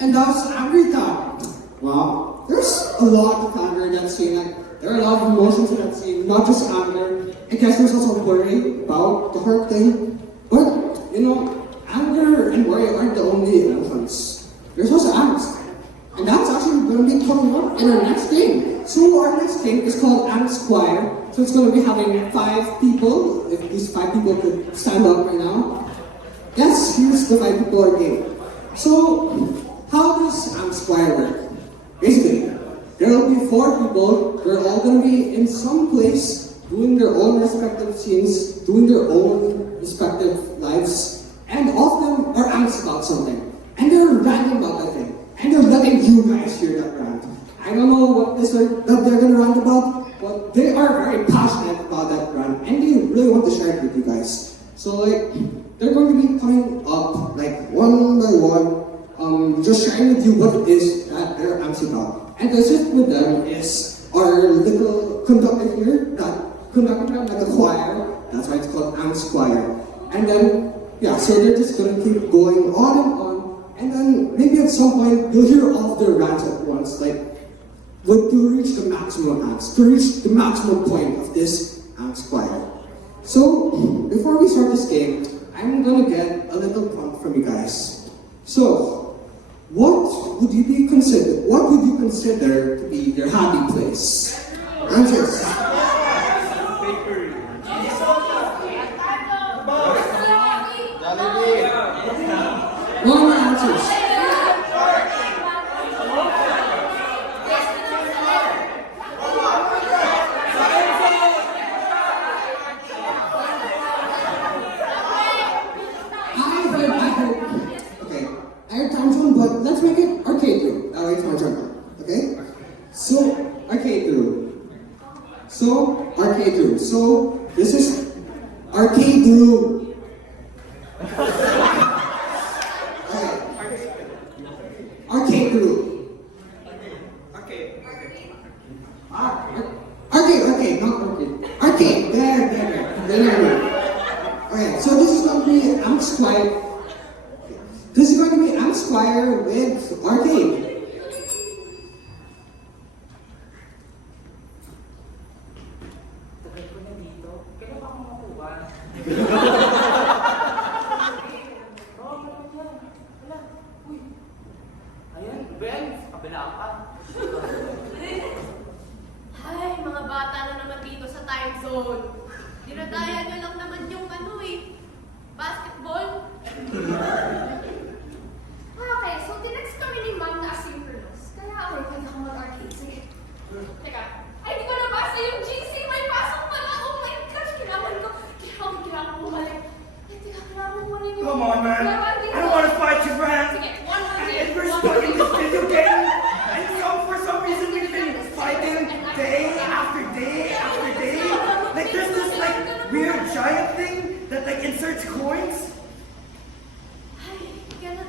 And that was angry time. Wow. There's a lot of anger in that scene. Like, there are a lot of emotions in that scene, not just anger. I guess there's also worry about the hurt thing. But, you know, anger and worry aren't the only emotions. There's also angst. And that's actually going to be coming up in our next game. So our next game is called Angst Choir. So it's going to be having 5 people. If these 5 people could stand up right now. Yes, here's the 5 people game. So, how does Angst Choir work? Basically, there will be 4 people. They're all going to be in some place, doing their own respective scenes, doing their own respective lives, and all of them are angst about something. And they're ranting about that thing. And they're letting you guys hear that rant. I don't know what that they're going to rant about, but they are very passionate about that rant, and they really want to share it with you guys. So, like, they're going to be coming up, like, one by one, just sharing with you what it is that they're angst about. And to assist with them is our little conductor here, that conducted them like a choir. That's why it's called Angst Choir. And then, yeah, so they're just going to keep going on and on. And then maybe at some point you'll hear all of their rants at once, like to reach the maximum angst, to reach the maximum point of this Angst Choir. So before we start this game, I'm gonna get a little prompt from you guys. So, what would you consider to be your happy place? Answers. One more answers. Okay, I heard time zone, but let's make it arcade room. That way it's more general. Okay? So, arcade room. So, this is arcade room. Arcade room. Arcade, not arcade. Arcade, there. Okay, so this is going to be Angst Choir. This is going to be Angst Choir with arcade. Ay, mga bata na naman dito sa time zone. Dinadaya nyo lang naman yung basketball. Okay, so tinext kami ni Ma'am na asynchronous. Kaya pwede ako mag-arcade. Sige. Teka, ay di ko nabasa yung GC. May pasok pala. Oh my gosh, kailangan ko bumalik. Ay, teka, kailangan ko bumalik. Come on, man. I don't want to fight you, friend. Sige, one more day. And we're stuck in this video game. And so, for some reason, we've been fighting day after day after day. Like, there's this, like, weird giant thing that, like, inserts coins. Ay, kailan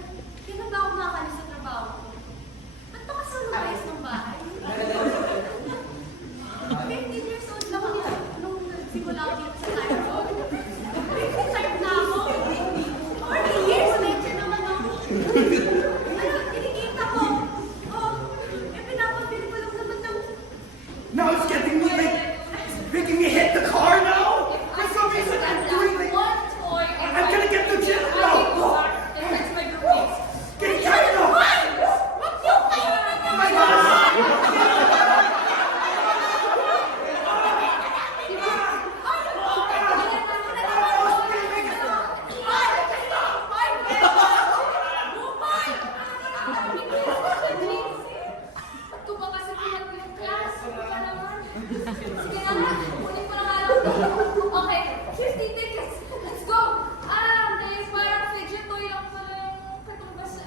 ba ako makakalis sa trabaho ko? Ba't pa kasi lumayas ng bahay? 15 years old lang ako nung nagsimula ako dito sa time zone. 55 na ako. 40 years later naman ako. Ano, kinikita ko. Oh, pinapabili ko lang naman ng... Now it's getting me, like, making me hit the car now. For some reason, I'm doing, like, I'm gonna get the gym now. That's my roommates. Get tired now. Oh my gosh. Ba't ko ba kasi pinag yung class? Ano ba naman? Sige na nga, ulit ko na nga lang. Okay, 50 tickets. Let's go! Dahil parang fidget toy lang pala yung katumbas sa